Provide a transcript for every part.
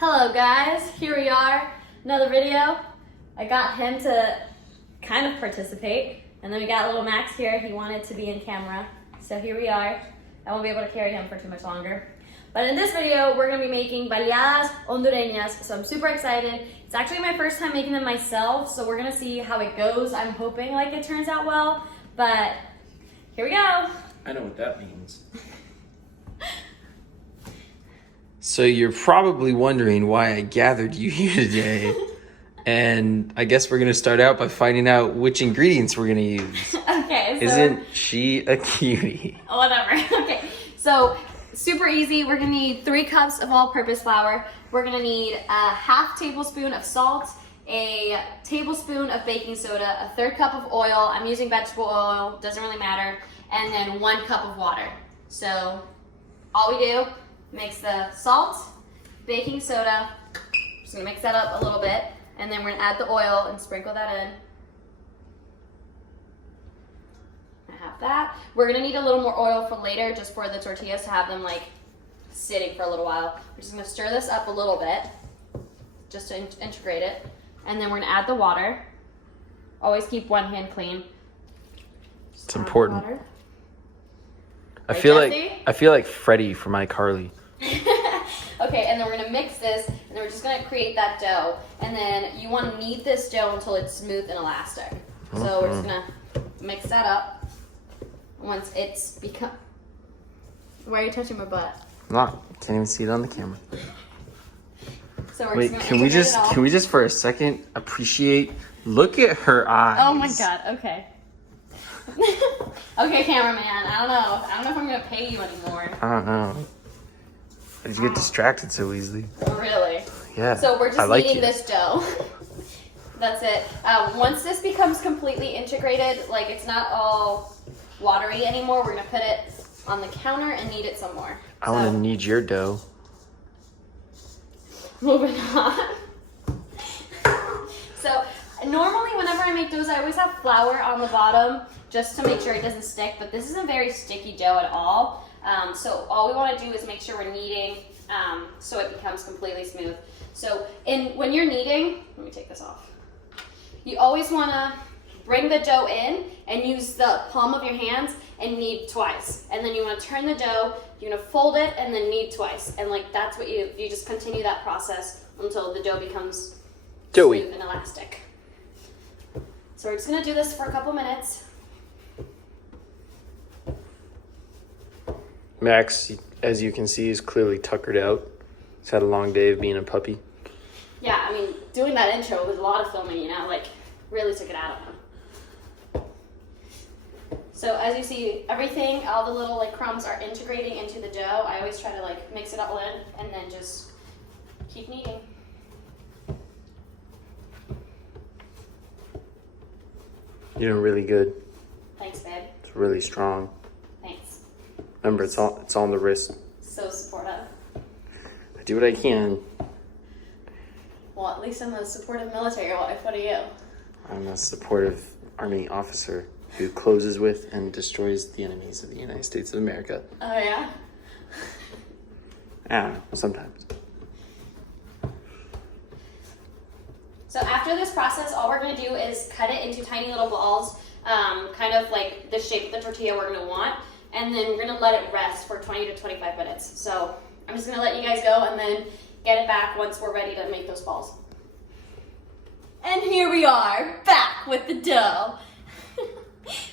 Hello guys, here we are, another video. I got him to kind of participate, and then we got little Max here. He wanted to be in camera, so here we are. I won't be able to carry him for too much longer. But in this video, we're gonna be making Baliadas Hondureñas, so I'm super excited. It's actually my first time making them myself, so we're gonna see how it goes. I'm hoping like it turns out well, but here we go. I know what that means. So you're probably wondering why I gathered you here today. And I guess we're going to start out by finding out which ingredients we're going to use. Okay, so... Isn't she a cutie? Whatever. Okay, so super easy. We're going to need 3 cups of all-purpose flour. We're going to need a half tablespoon of salt, a tablespoon of baking soda, a 1/3 cup of oil. I'm using vegetable oil, doesn't really matter. And then 1 cup of water. So all we do, mix the salt, baking soda, just gonna mix that up a little bit, and then we're gonna add the oil and sprinkle that in. I have that. We're gonna need a little more oil for later, just for the tortillas to have them like sitting for a little while. We're just gonna stir this up a little bit, just to integrate it. And then we're gonna add the water. Always keep one hand clean. It's important. I feel like Freddie from iCarly. Okay, and then we're gonna mix this, and then we're just gonna create that dough. And then you wanna knead this dough until it's smooth and elastic. So we're just gonna mix that up. Once it's become... Why are you touching my butt? I'm not. Can't even see it on the camera. So we're Wait, just can we just for a second appreciate? Look at her eyes. Oh my god. Okay. Okay, cameraman. I don't know if I'm gonna pay you anymore. I don't know. Did you get distracted so easily? Really? Yeah. So we're just like kneading this dough. That's it. Once this becomes completely integrated, like it's not all watery anymore, we're gonna put it on the counter and knead it some more. I want to knead your dough. Moving on. So normally whenever I make doughs, I always have flour on the bottom just to make sure it doesn't stick, but this isn't very sticky dough at all. So all we want to do is make sure we're kneading so it becomes completely smooth. So when you're kneading, let me take this off. You always want to bring the dough in and use the palm of your hands and knead twice. And then you want to turn the dough, you're going to fold it and then knead twice. And like that's what you just continue that process until the dough becomes doughy smooth and elastic. So we're just going to do this for a couple minutes. Max, as you can see, is clearly tuckered out. He's had a long day of being a puppy. Yeah, I mean, doing that intro was a lot of filming, you know, like really took it out of him. So as you see, everything, all the little like crumbs are integrating into the dough. I always try to like mix it all in and then just keep kneading. You're doing really good. Thanks, babe. It's really strong. Thanks. Remember, it's all on the wrist. So supportive. I do what I can. Well, at least I'm a supportive military wife. What are you? I'm a supportive Army officer who closes with and destroys the enemies of the United States of America. Oh, yeah? I don't know, sometimes. So after this process, all we're going to do is cut it into tiny little balls, kind of like the shape of the tortilla we're going to want, and then we're going to let it rest for 20 to 25 minutes. So I'm just going to let you guys go and then get it back once we're ready to make those balls. And here we are, back with the dough.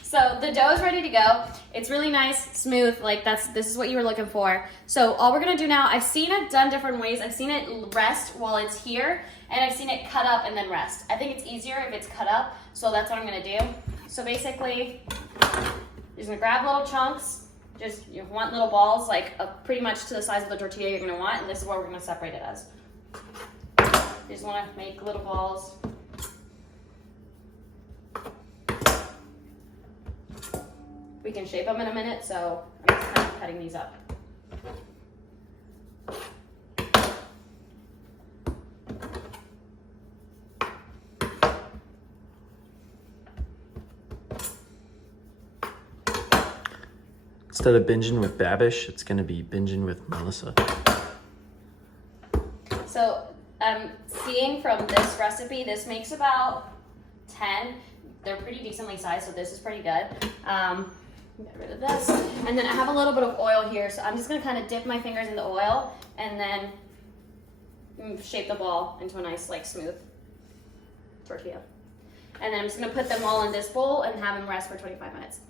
So the dough is ready to go. It's really nice, smooth, like this is what you were looking for. So all we're gonna do now, I've seen it done different ways. I've seen it rest while it's here, and I've seen it cut up and then rest. I think it's easier if it's cut up, so that's what I'm gonna do. So basically, you're just gonna grab little chunks, you want little balls, like pretty much to the size of the tortilla you're gonna want, and this is what we're gonna separate it as. You just wanna make little balls. We can shape them in a minute, so I'm just kind of cutting these up. Instead of binging with Babish, it's going to be binging with Melissa. So I'm seeing from this recipe, this makes about 10. They're pretty decently sized, so this is pretty good. Get rid of this. And then I have a little bit of oil here, so I'm just gonna kind of dip my fingers in the oil and then shape the ball into a nice, like, smooth tortilla. And then I'm just gonna put them all in this bowl and have them rest for 25 minutes.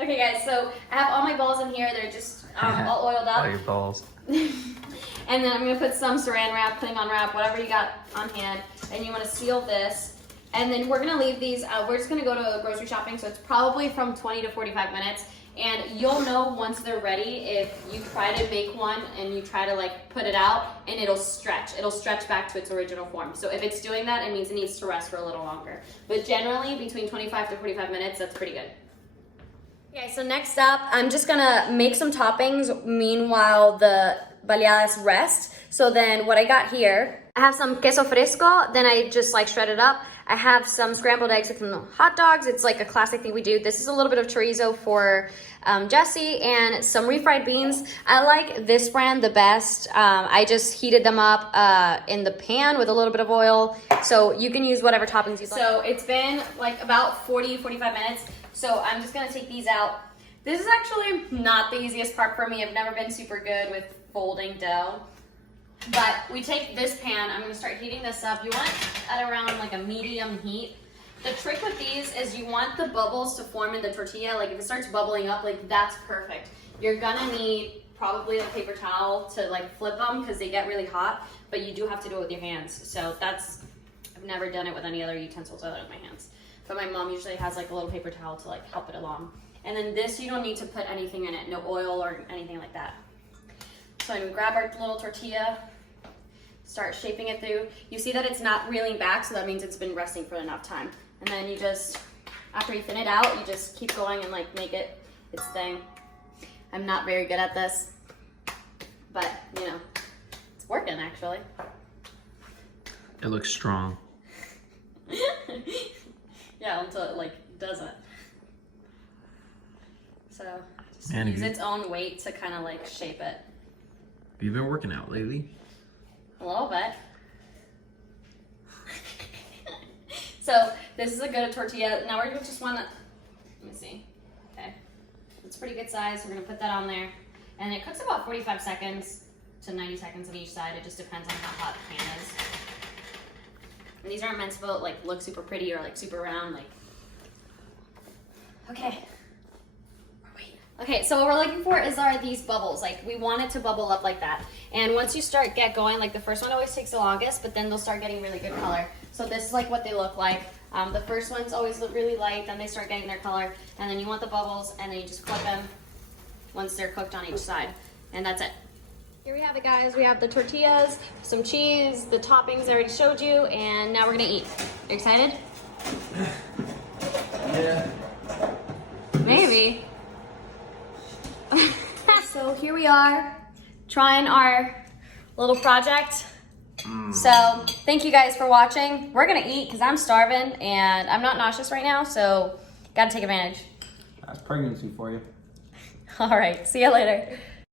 Okay guys, so I have all my balls in here. They're just all oiled up. All your balls. And then I'm gonna put some saran wrap, Klingon wrap, whatever you got on hand. And you wanna seal this. And then we're gonna leave these, we're just gonna go to grocery shopping, so it's probably from 20 to 45 minutes. And you'll know once they're ready if you try to make one and you try to like put it out and it'll stretch. It'll stretch back to its original form. So if it's doing that, it means it needs to rest for a little longer. But generally between 25 to 45 minutes, that's pretty good. Okay, so next up, I'm just gonna make some toppings meanwhile the baleadas rest. So then what I got here, I have some queso fresco, then I just like shred it up. I have some scrambled eggs with some hot dogs. It's like a classic thing we do. This is a little bit of chorizo for Jesse and some refried beans. I like this brand the best. I just heated them up in the pan with a little bit of oil. So you can use whatever toppings you like. So it's been like about 40-45 minutes. So I'm just gonna take these out. This is actually not the easiest part for me. I've never been super good with folding dough. But we take this pan, I'm gonna start heating this up. You want it at around like a medium heat. The trick with these is you want the bubbles to form in the tortilla. Like if it starts bubbling up, like that's perfect. You're gonna need probably a paper towel to like flip them because they get really hot, but you do have to do it with your hands. So that's, I've never done it with any other utensils other than my hands. But my mom usually has like a little paper towel to like help it along. And then this, you don't need to put anything in it, no oil or anything like that. So I'm gonna grab our little tortilla, start shaping it through. You see that it's not reeling back, so that means it's been resting for enough time. And then you just, after you thin it out, you just keep going and like make it its thing. I'm not very good at this, but you know, it's working actually. It looks strong. Yeah, until it like doesn't. So just Man, use its own weight to kind of like shape it. Have you been working out lately? A little bit. So this is a good tortilla. Now we're gonna just wanna, let me see. Okay, it's pretty good size. We're gonna put that on there. And it cooks about 45 seconds to 90 seconds on each side. It just depends on how hot the pan is. And these aren't meant to like look super pretty or like super round, like. Okay. Okay, so what we're looking for is these bubbles. Like we want it to bubble up like that. And once you get going, like the first one always takes the longest, but then they'll start getting really good color. So this is like what they look like. The first ones always look really light, then they start getting their color, and then you want the bubbles, and then you just flip them once they're cooked on each side. And that's it. Here we have it, guys. We have the tortillas, some cheese, the toppings I already showed you, and now we're gonna eat. You excited? Yeah. Maybe. So here we are, trying our little project. So thank you guys for watching. We're gonna eat because I'm starving and I'm not nauseous right now, so gotta take advantage. That's pregnancy for you. All right, see you later.